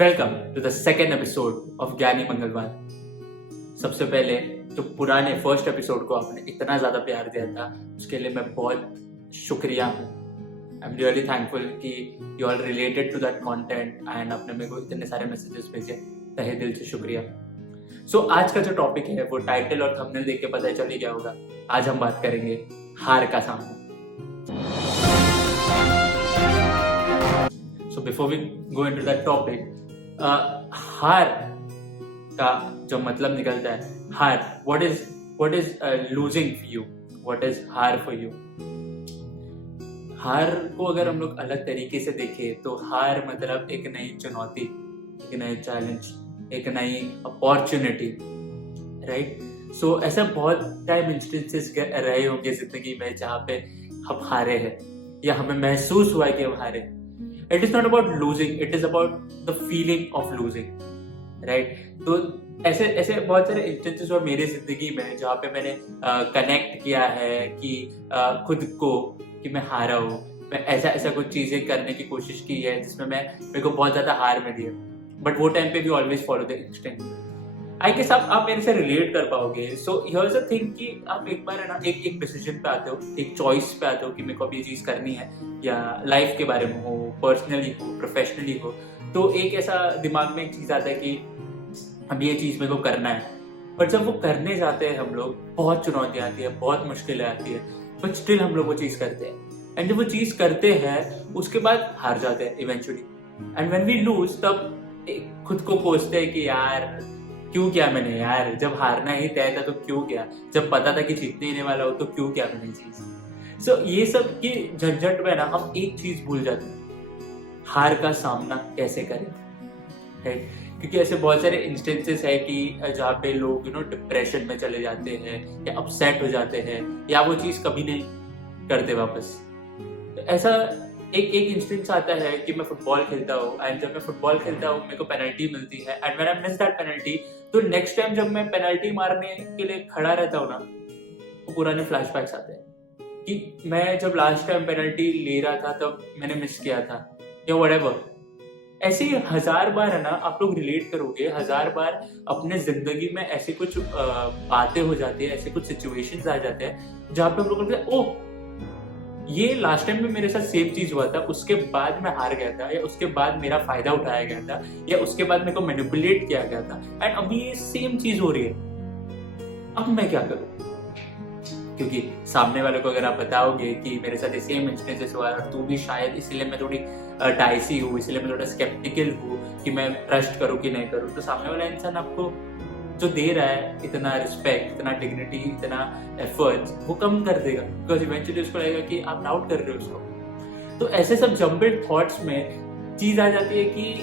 Welcome to the second episode of Gyani Mangalwar. सबसे पहले जो पुराने फर्स्ट एपिसोड को आपने इतना ज़्यादा प्यार दिया था उसके लिए मैं बहुत शुक्रिया हूँ। आई एम रियली थैंकफुल कि you all related to that content and आपने मेरे को इतने सारे मैसेजेस भेजे, तहे दिल से शुक्रिया। सो आज का जो टॉपिक है वो टाइटल और थंबनेल देख के पता चल ही गया होगा। आज हम बात करेंगे हार का सामना। So before we go into that topic, हार का जो मतलब निकलता है, हार, what is losing for you, what is हार for you? हार को अगर हम लोग अलग तरीके से देखें तो हार मतलब एक नई चुनौती, एक नई चैलेंज, एक नई अपॉर्चुनिटी, राइट? सो ऐसा बहुत टाइम इंस्टेंसेस रहे होंगे जिंदगी में जहाँ पे हम हारे हैं या हमें महसूस हुआ है कि हम हारे हैं। It is not about losing, it is about the feeling of losing, right? तो ऐसे बहुत सारे इंस्टेंसेस और मेरे जिंदगी में जहाँ पे मैंने कनेक्ट किया है कि खुद को कि मैं हारा हूँ, मैं ऐसा कुछ चीजें करने की कोशिश की है जिसमें मेरे को बहुत ज्यादा हार मिली है, बट वो टाइम पे भी always follow the instinct. I guess आप मेरे से रिलेट कर पाओगे। सो हियर्स अ थिंग कि आप एक बार है ना एक डिसीजन पे आते हो, एक चॉइस पे आते हो कि मेरे को अब ये चीज करनी है, या लाइफ के बारे में हो, पर्सनली हो, प्रोफेशनली हो, तो एक ऐसा दिमाग में एक चीज आता है कि अब ये चीज मेरे को करना है। पर जब वो करने जाते हैं हम लोग, बहुत चुनौतियां आती है, बहुत मुश्किलें आती है, बट स्टिल हम लोग वो चीज करते हैं। एंड जब वो चीज करते हैं उसके बाद हार जाते हैं eventually. And when we lose तब खुद को कोसते हैं कि यार क्यों किया मैंने, यार जब हारना ही तय था तो क्यों किया, जब पता था कि जीतने ही नहीं वाला हो तो क्यों किया मैंने चीज। सो ये सब की झंझट में ना हम एक चीज भूल जाते हैं, हार का सामना कैसे करें, राइट? क्योंकि ऐसे बहुत सारे इंस्टेंसेस है कि जहाँ पे लोग डिप्रेशन में चले जाते हैं या अपसेट हो जाते हैं या वो चीज कभी नहीं करते वापस। तो ऐसा एक इंस्टेंस आता है कि मैं फुटबॉल खेलता हूँ, एंड जब मैं फुटबॉल खेलता हूँ मेरे को पेनल्टी मिलती है, and when I miss that penalty, तो नेक्स्ट टाइम जब मैं पेनल्टी मारने के लिए खड़ा रहता हूँ ना, तो पुराने फ्लैशबैक्स आते हैं कि मैं जब लास्ट टाइम पेनल्टी ले रहा था तब मैंने मिस किया था, या व्हाटएवर। ऐसे ही 1000 बार है ना, आप लोग रिलेट करोगे, 1000 बार अपने जिंदगी में ऐसी कुछ बातें हो जाती है, ऐसे कुछ सिचुएशंस आ जाते हैं जहाँ पे हम लोग कहते हैं ओह ये लास्ट टाइम में मेरे साथ सेम चीज हुआ था, उसके बाद मैं हार गया था, या उसके बाद मेरा फायदा उठाया गया था, या उसके बाद मेरे को मैनिपुलेट किया गया था, एंड अभी ये सेम चीज हो रही है। अब मैं क्या करूं? क्योंकि सामने वाले को अगर आप बताओगे कि मेरे साथ ये सेम इंस्टेंसेस हुआ और तू भी शायद, इसलिए मैं थोड़ी डाइसी हूँ, इसलिए मैं थोड़ा स्केप्टिकल हूँ कि मैं ट्रस्ट करूँ कि नहीं करूँ, तो सामने वाला इंसान आपको जो दे रहा है इतना रिस्पेक्ट, इतना डिग्निटी, इतना एफर्ट्स, वो कम कर देगा, बिकॉज इवेंचुअली उसको लगेगा कि आप डाउट कर रहे हो उसको। तो ऐसे सब जम्बल्ड थॉट्स में चीज आ जाती है कि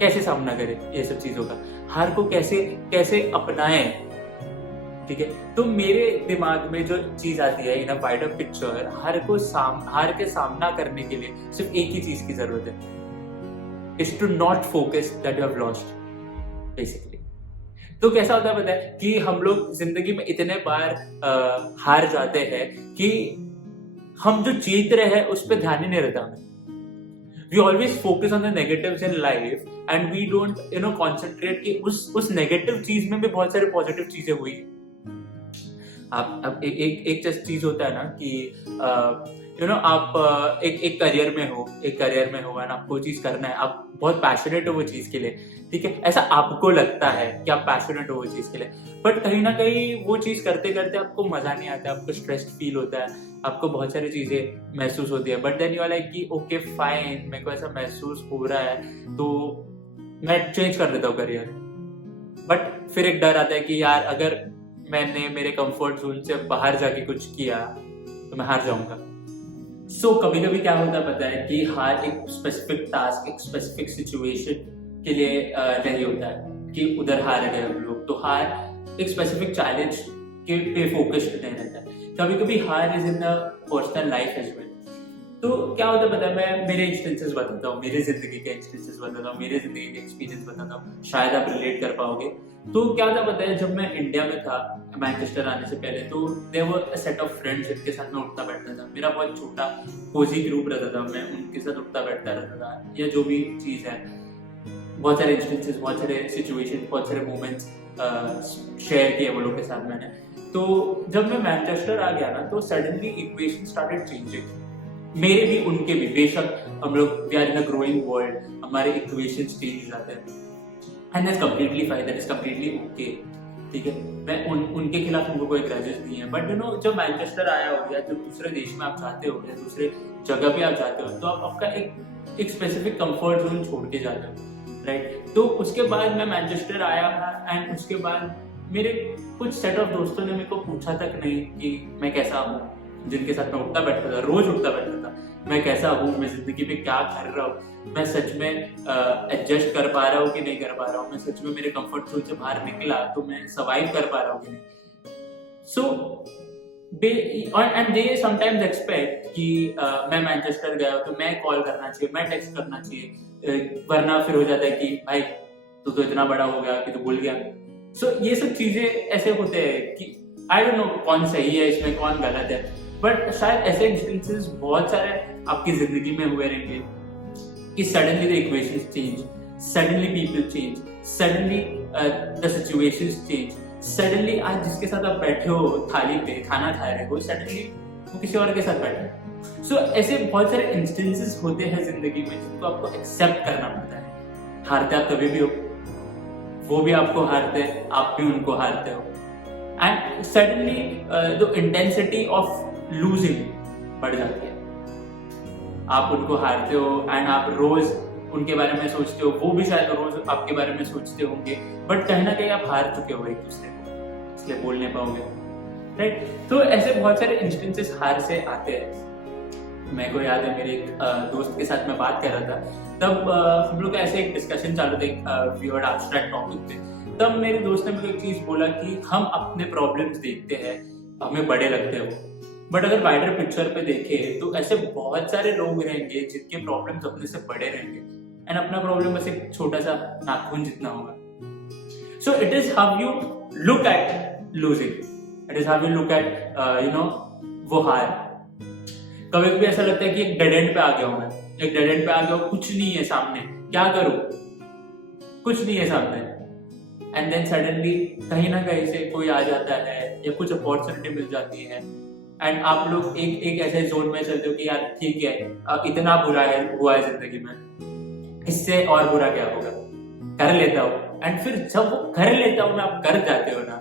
कैसे सामना करें ये सब चीजों का, हार को कैसे अपनाएं, ठीक है? तो मेरे दिमाग में जो चीज आती है इन अ वाइडर पिक्चर, हार के सामना करने के लिए सिर्फ एक ही चीज की जरूरत है, is to not focus that you have lost, basically. तो कैसा होता है पता है कि हम लोग जिंदगी में इतने बार हार जाते हैं कि हम जो जीत रहे हैं उस पर ध्यान ही नहीं रहता हमें। We always focus on the negatives in life and we don't concentrate कि उस नेगेटिव चीज में भी बहुत सारी पॉजिटिव चीजें हुई है। आप एक चीज होता है ना कि आप एक करियर में हो एंड आपको चीज करना है, आप बहुत पैशनेट हो वो चीज के लिए, ठीक है? ऐसा आपको लगता है कि आप पैशनेट हो वो चीज के लिए, बट कहीं ना कहीं वो चीज करते करते आपको मजा नहीं आता, आपको स्ट्रेस फील होता है, आपको बहुत सारी चीजें महसूस होती है, but then you are like कि ओके फाइन, मेरे को ऐसा महसूस हो रहा है तो मैं चेंज कर देता हूँ करियर। बट फिर एक डर आता है कि यार अगर मैंने मेरे कंफर्ट जोन से बाहर जाके कुछ किया तो मैं हार जाऊंगा। सो कभी कभी क्या होता है पता है कि हार एक स्पेसिफिक टास्क, एक स्पेसिफिक सिचुएशन के लिए नहीं होता है कि उधर हार गए हम लोग, तो हार एक स्पेसिफिक चैलेंज के पे फोकस्ड नहीं रहता है। कभी कभी हार is in the personal life as well. तो क्या होता है पता है, मैं मेरे इंस्टेंसेस बताता हूँ, मेरे जिंदगी के इंस्टेंसेस बताता हूँ, मेरे जिंदगी के एक्सपीरियंस बताता हूँ, शायद आप रिलेट कर पाओगे। तो क्या होता पता है, जब मैं इंडिया में था मैनचेस्टर आने से पहले, तो there were a set of friends जिनके साथ मैं उठता बैठता था। मेरा बहुत छोटा कोजी ग्रुप रहता था, मैं उनके साथ उठता बैठता रहता था, या जो भी चीज है बहुत सारे इंस्टेंसेस, बहुत सारे सिचुएशन, बहुत सारे मोमेंट्स शेयर किए वो लोग के साथ मैंने। तो जब मैं मैनचेस्टर आ गया ना, तो सडनली इक्वेशन स्टार्टेड चेंजिंग, मेरे भी उनके भी। बेशक हम लोग we are in a growing world, हमारे इक्वेशंस चेंज हो जाते हैं, and that's completely fine, that is completely okay, ठीक है। मैं उनके खिलाफ उनको कोई ग्रजेस नहीं है, बट यू नो जब मैनचेस्टर आया हो या जब दूसरे देश में आप जाते हो या दूसरे जगह पे आप जाते हो, तो आप आपका एक स्पेसिफिक कंफर्ट जोन छोड़ के जाते हो, राइट। तो उसके बाद मैं मैनचेस्टर आया एंड उसके बाद मेरे कुछ सेट ऑफ दोस्तों ने मेरे को पूछा तक नहीं कि मैं कैसा हूँ, जिनके साथ मैं उठता बैठता था, रोज उठता बैठता था, मैं कैसा हूँ, मैं जिंदगी में क्या कर रहा हूँ, मैं सच में एडजस्ट कर पा रहा हूँ कि नहीं कर पा रहा हूँ, मैं सच में मेरे कंफर्ट जोन से बाहर निकला तो मैं सर्वाइव कर पा रहा हूँ कि नहीं। So and they sometimes expect कि मैं मैनचेस्टर गया तो मैं कॉल करना चाहिए, मैं टेक्स्ट करना चाहिए, वरना फिर हो जाता है कि भाई तू तो इतना बड़ा हो गया कि तू भूल गया। सो ये सब चीजें ऐसे होते हैं कि आई डोंट नो कौन सही है इसमें, कौन गलत है, बट शायद ऐसे इंस्टेंसेस बहुत सारे आपकी जिंदगी में हुए रहेंगे कि suddenly the equations change, suddenly people change, suddenly the situations change, suddenly आज जिसके साथ आप बैठे हो थाली पे खाना खा रहे हो, सडनली वो किसी और के साथ बैठे हो। सो ऐसे बहुत सारे इंस्टेंसेस होते हैं जिंदगी में जिनको आपको एक्सेप्ट करना पड़ता है। हारते आप कभी भी हो, वो भी आपको हारते हैं, आप भी उनको हारते हो, and suddenly the intensity of losing बढ़ जाती है। आप उनको हारते हो एंड आप रोज उनके बारे में सोचते हो, वो भी शायद रोज आपके बारे में सोचते होंगे, बट कहीं ना कहीं आप हार चुके हो एक दूसरे को, इसलिए बोल नहीं पाओगे, राइट। तो ऐसे बहुत सारे इंस्टेंसेस हार से आते हैं। मेरे को याद है मेरे एक दोस्त के साथ मैं बात कर रहा था, तब हम लोग का ऐसे एक डिस्कशन चालू था, एक वियर्ड एब्स्ट्रैक्ट टॉपिक पे। तब मेरे दोस्त ने मुझे एक चीज बोला कि हम अपने प्रॉब्लम्स देखते हैं, हमें बड़े लगते हैं वो, बट अगर वाइडर पिक्चर पे देखें तो ऐसे बहुत सारे लोग रहेंगे जिनके प्रॉब्लम्स अपने से बड़े रहेंगे, एंड अपना प्रॉब्लम बस एक छोटा सा नाखून जितना होगा। So it is how you look at losing, it is how you look at you know वो हार। कभी कभी ऐसा लगता है कि एक डेड एंड पे आ गया हूं मैं, एक डेड एंड पे आ गया हूं, कुछ नहीं है सामने, क्या करूं, कुछ नहीं है सामने, एंड देन सडनली कहीं ना कहीं से कोई आ जाता है या कुछ अपॉर्चुनिटी मिल जाती है, एंड आप लोग एक ऐसे जोन में चलते हो कि यार ठीक है, इतना बुरा है हुआ है जिंदगी में, इससे और बुरा क्या होगा, कर लेता हूँ। एंड फिर जब वो कर लेता हूँ ना, आप कर जाते हो ना,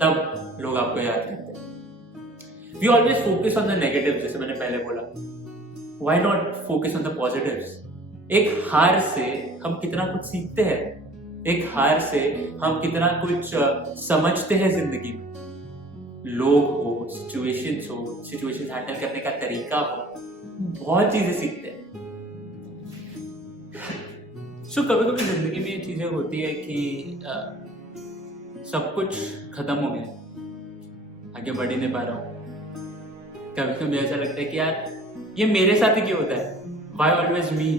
तब लोग आपको याद करते हैं। We always focus on the negative, जैसे मैंने पहले बोला, why not focus on the positives. एक हार से हम कितना कुछ सीखते हैं, एक हार से हम कितना कुछ समझते हैं जिंदगी में, लोग हो, सिचुएशन हैंडल करने का तरीका हो, बहुत चीजें सीखते हैं। सो कभी कभी जिंदगी में ये चीजें होती है कि सब कुछ खत्म हो गया, आगे बढ़ ही नहीं पा रहा हूँ। कभी कभी ऐसा लगता है कि यार ये मेरे साथ ही क्यों होता है, वाई ऑलवेज मी,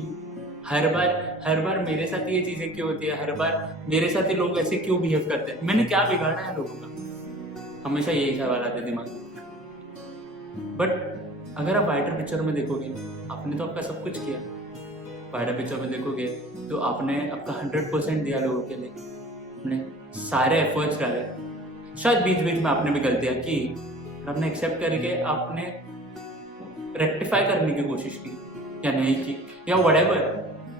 हर बार मेरे साथ ये चीजें क्यों होती है, हर बार मेरे साथ ही लोग ऐसे क्यों बिहेव करते हैं, मैंने क्या बिगाड़ा है लोगों का, हमेशा यही सवाल आते दिमाग में। बट अगर आप वाइडर पिक्चर में देखोगे, आपने तो आपका सब कुछ किया, वाइडर पिक्चर में देखोगे तो आपने आपका 100% दिया लोगों के लिए, आपने सारे एफर्ट्स डाले, शायद बीच बीच में आपने भी गलतियां की, आपने एक्सेप्ट करके आपने रेक्टिफाई करने की कोशिश की या नहीं की या व्हाटएवर,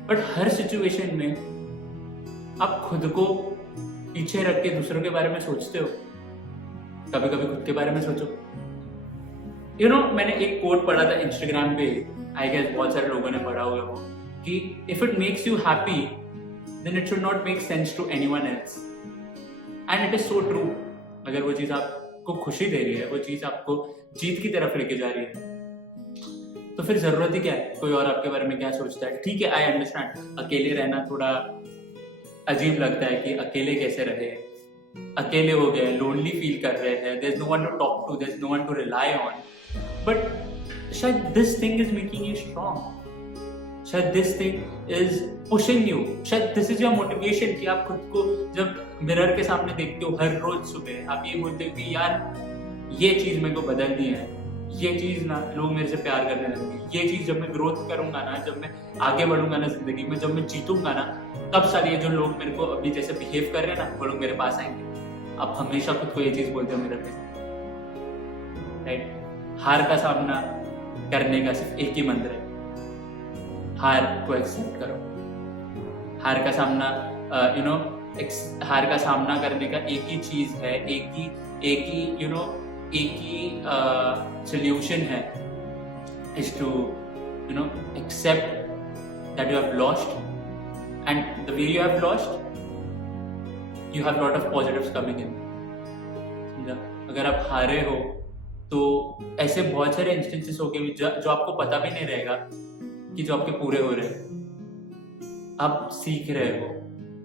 बट हर सिचुएशन में आप खुद को पीछे रख के दूसरों के बारे में सोचते हो, कभी कभी खुद के बारे में सोचो। यू नो मैंने एक कोट पढ़ा था इंस्टाग्राम पे, आई गेस बहुत सारे लोगों ने पढ़ा होगा वो, कि if it makes you happy then it should not make sense to anyone else, and it is so true. अगर वो चीज आपको खुशी दे रही है, वो चीज आपको जीत की तरफ लेके जा रही है, तो फिर जरूरत ही क्या है कोई और आपके बारे में क्या सोचता है। ठीक है, आई अंडरस्टैंड, अकेले रहना थोड़ा अजीब लगता है कि अकेले कैसे रहे, अकेले हो गए, लोनली फील कर रहे हैं, there is no one to talk to, there is no one to rely on, but शायद this thing is making you strong, शायद this thing is pushing you, शायद दिस इज योर मोटिवेशन कि आप खुद को जब मिरर के सामने देखते हो हर रोज सुबह, आप ये बोलते हो कि यार ये चीज मेरे को बदलनी है, ये चीज ना लोग मेरे से प्यार करने लगेंगे, ये चीज जब मैं ग्रोथ करूंगा ना, जब मैं आगे बढ़ूंगा ना जिंदगी में, जब मैं जीतूंगा ना, तब सारे ये जो लोग मेरे को अभी जैसे बिहेव कर रहे हैं ना, वो लोग मेरे पास आएंगे। आप हमेशा खुद को ये चीज बोलते हो मेरे पे, राइट? हार का सामना करने का सिर्फ एक ही मंत्र है, हार को एक्सेप्ट करो। हार का सामना हार का सामना करने का एक ही चीज है, एक ही सोल्यूशन है, is to accept that you have lost, and the way you have lost, you have lot of positives coming in. समझा? अगर आप हारे हो तो ऐसे बहुत सारे इंस्टेंसेस हो गए जो आपको पता भी नहीं रहेगा कि जो आपके पूरे हो रहे हैं। आप सीख रहे हो,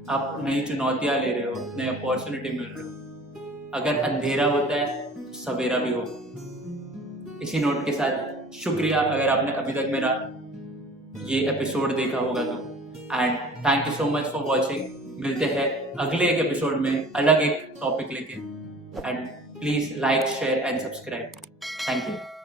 आप नई चुनौतियां ले रहे हो, नई अपॉर्चुनिटी मिल रहे हो। अगर अंधेरा होता है तो सवेरा भी हो। इसी नोट के साथ शुक्रिया अगर आपने अभी तक मेरा ये एपिसोड देखा होगा तो, and thank you so much for watching. मिलते हैं अगले एक एपिसोड में अलग एक टॉपिक लेके, and please like share and subscribe. Thank you.